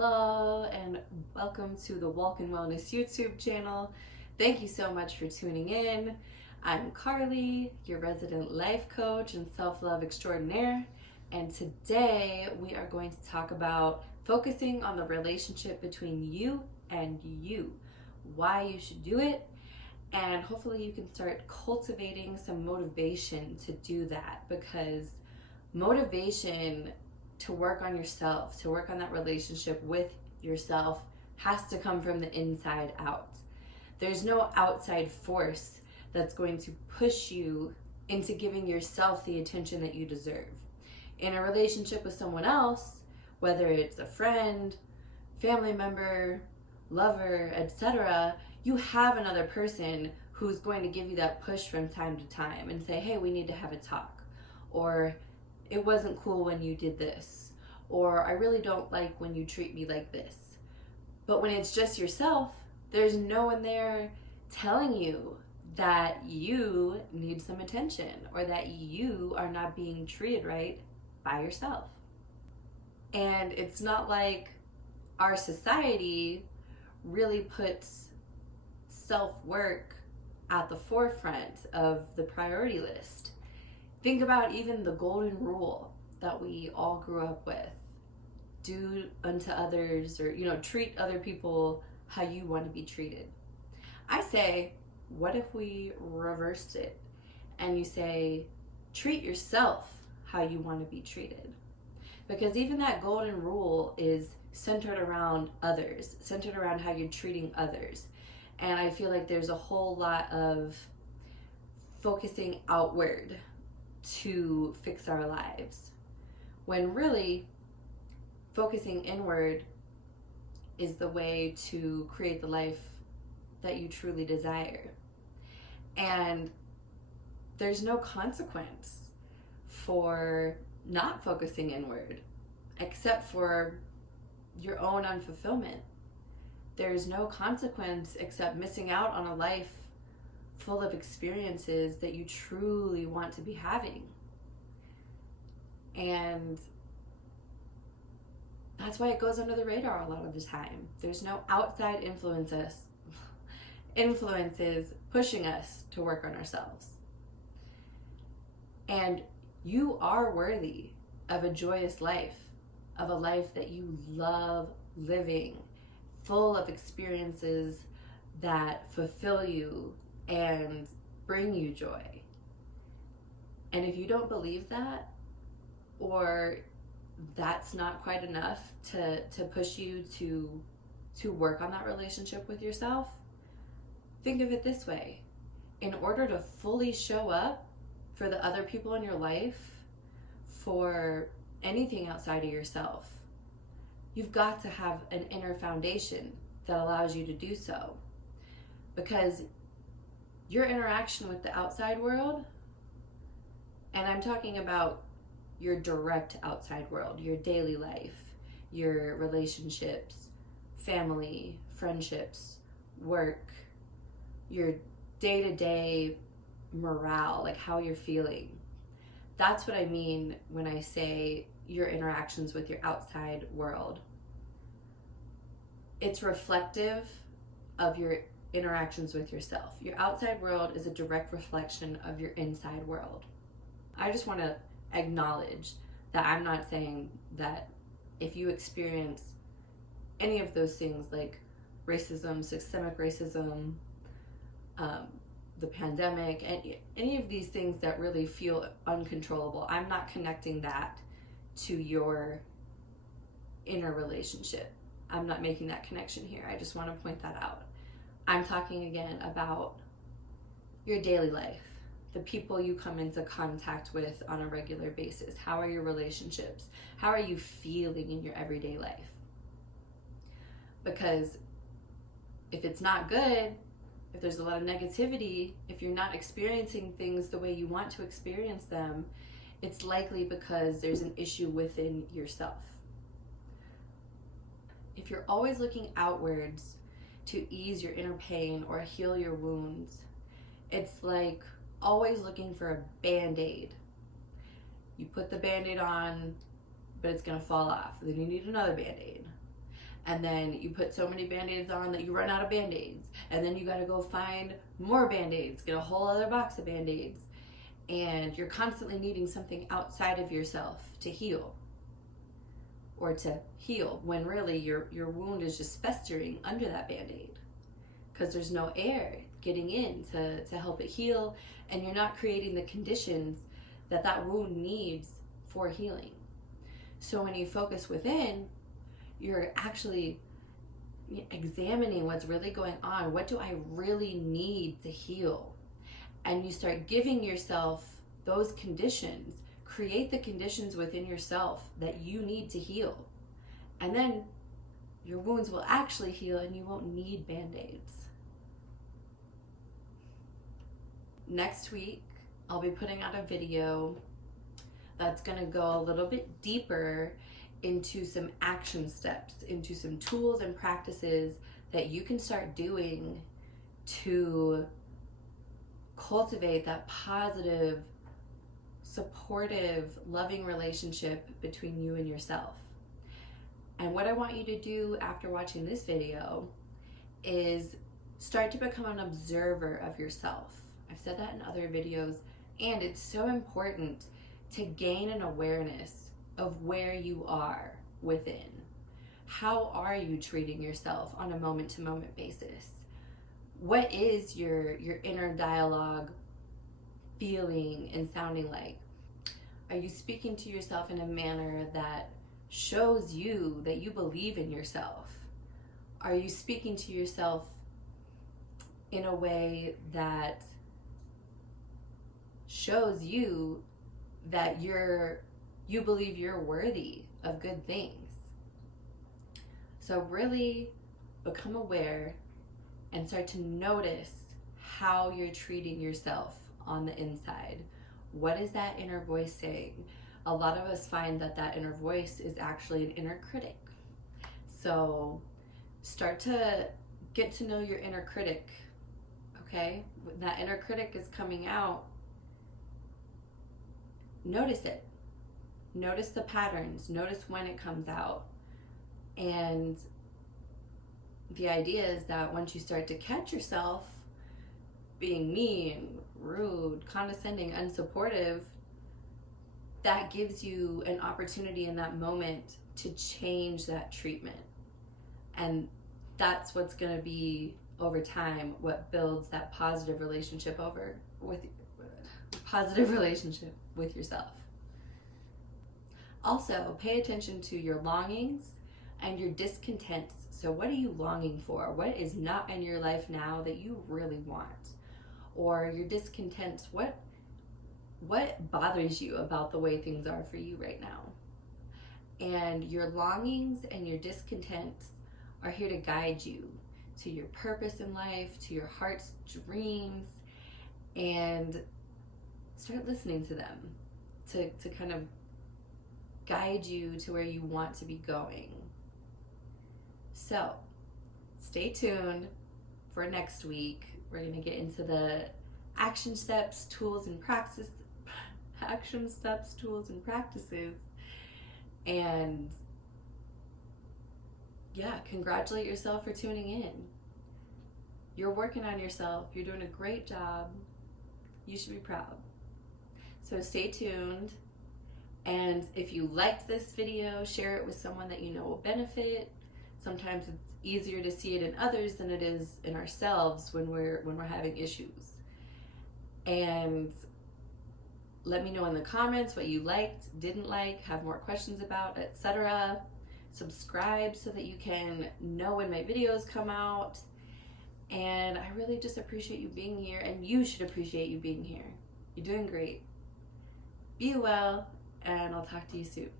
Hello and welcome to the Walk in Wellness YouTube channel. Thank you so much for tuning in. I'm Carly, your resident life coach and self-love extraordinaire, and today we are going to talk about focusing on the relationship between you and you, why you should do it, and hopefully you can start cultivating some motivation to do that, because motivation to work on yourself, to work on that relationship with yourself, has to come from the inside out. There's no outside force that's going to push you into giving yourself the attention that you deserve. In a relationship with someone else, whether it's a friend, family member, lover, etc., you have another person who's going to give you that push from time to time and say, hey, we need to have a talk, or it wasn't cool when you did this, or I really don't like when you treat me like this. But when it's just yourself, there's no one there telling you that you need some attention or that you are not being treated right by yourself. And it's not like our society really puts self-work at the forefront of the priority list. Think about even the golden rule that we all grew up with. Do unto others, or treat other people how you want to be treated. I say, what if we reversed it and you say, treat yourself how you want to be treated? Because even that golden rule is centered around others, centered around how you're treating others. And I feel like there's a whole lot of focusing outward to fix our lives, when really focusing inward is the way to create the life that you truly desire. And there's no consequence for not focusing inward except for your own unfulfillment. There's no consequence except missing out on a life full of experiences that you truly want to be having. And that's why it goes under the radar a lot of the time. There's no outside influences pushing us to work on ourselves. And you are worthy of a joyous life, of a life that you love living, full of experiences that fulfill you and bring you joy. And if you don't believe that, or that's not quite enough to push you to work on that relationship with yourself, think of it this way. In order to fully show up for the other people in your life, for anything outside of yourself, you've got to have an inner foundation that allows you to do so. Because your interaction with the outside world, and I'm talking about your direct outside world, your daily life, your relationships, family, friendships, work, your day-to-day morale, like how you're feeling. That's what I mean when I say your interactions with your outside world. It's reflective of your interactions with yourself. Your outside world is a direct reflection of your inside world. I just want to acknowledge that I'm not saying that if you experience any of those things like racism, systemic racism, the pandemic, and any of these things that really feel uncontrollable, I'm not connecting that to your inner relationship. I'm not making that connection here. I just want to point that out. I'm talking again about your daily life, the people you come into contact with on a regular basis. How are your relationships? How are you feeling in your everyday life? Because if it's not good, if there's a lot of negativity, if you're not experiencing things the way you want to experience them, it's likely because there's an issue within yourself. If you're always looking outwards to ease your inner pain or heal your wounds, it's like always looking for a Band-Aid. You put the Band-Aid on, but it's gonna fall off. Then you need another Band-Aid. And then you put so many band-aids on that you run out of band-aids. And then you got to go find more band-aids, get a whole other box of band-aids. And you're constantly needing something outside of yourself to heal, or to heal, when really your wound is just festering under that band-aid because there's no air getting in to help it heal, and you're not creating the conditions that wound needs for healing. So when you focus within, you're actually examining what's really going on. What do I really need to heal? And you start giving yourself those conditions. Create the conditions within yourself that you need to heal. And then your wounds will actually heal and you won't need band-aids. Next week, I'll be putting out a video that's going to go a little bit deeper into some action steps, into some tools and practices that you can start doing to cultivate that positive, supportive, loving relationship between you and yourself. And what I want you to do after watching this video is start to become an observer of yourself. I've said that in other videos, and it's so important to gain an awareness of where you are within. How are you treating yourself on a moment-to-moment basis? What is your inner dialogue feeling and sounding like? Are you speaking to yourself in a manner that shows you that you believe in yourself? Are you speaking to yourself in a way that shows you that you believe you're worthy of good things? So really become aware and start to notice how you're treating yourself on the inside. What is that inner voice saying? A lot of us find that inner voice is actually an inner critic. So start to get to know your inner critic, okay? When that inner critic is coming out, notice it. Notice the patterns. Notice when it comes out. And the idea is that once you start to catch yourself being mean, rude, condescending, unsupportive, that gives you an opportunity in that moment to change that treatment. And that's what's going to be, over time, what builds that positive relationship with yourself. Also, pay attention to your longings and your discontents. So what are you longing for? What is not in your life now that you really want? Or your discontents, what bothers you about the way things are for you right now? And your longings and your discontents are here to guide you to your purpose in life, to your heart's dreams, and start listening to them to kind of guide you to where you want to be going. So stay tuned for next week. We're going to get into the action steps, tools, and practices. And yeah, congratulate yourself for tuning in. You're working on yourself. You're doing a great job. You should be proud. So stay tuned. And if you liked this video, share it with someone that you know will benefit. Sometimes it's easier to see it in others than it is in ourselves when we're having issues. And let me know in the comments what you liked, didn't like, have more questions about, etc. Subscribe so that you can know when my videos come out. And I really just appreciate you being here, and you should appreciate you being here. You're doing great. Be well, and I'll talk to you soon.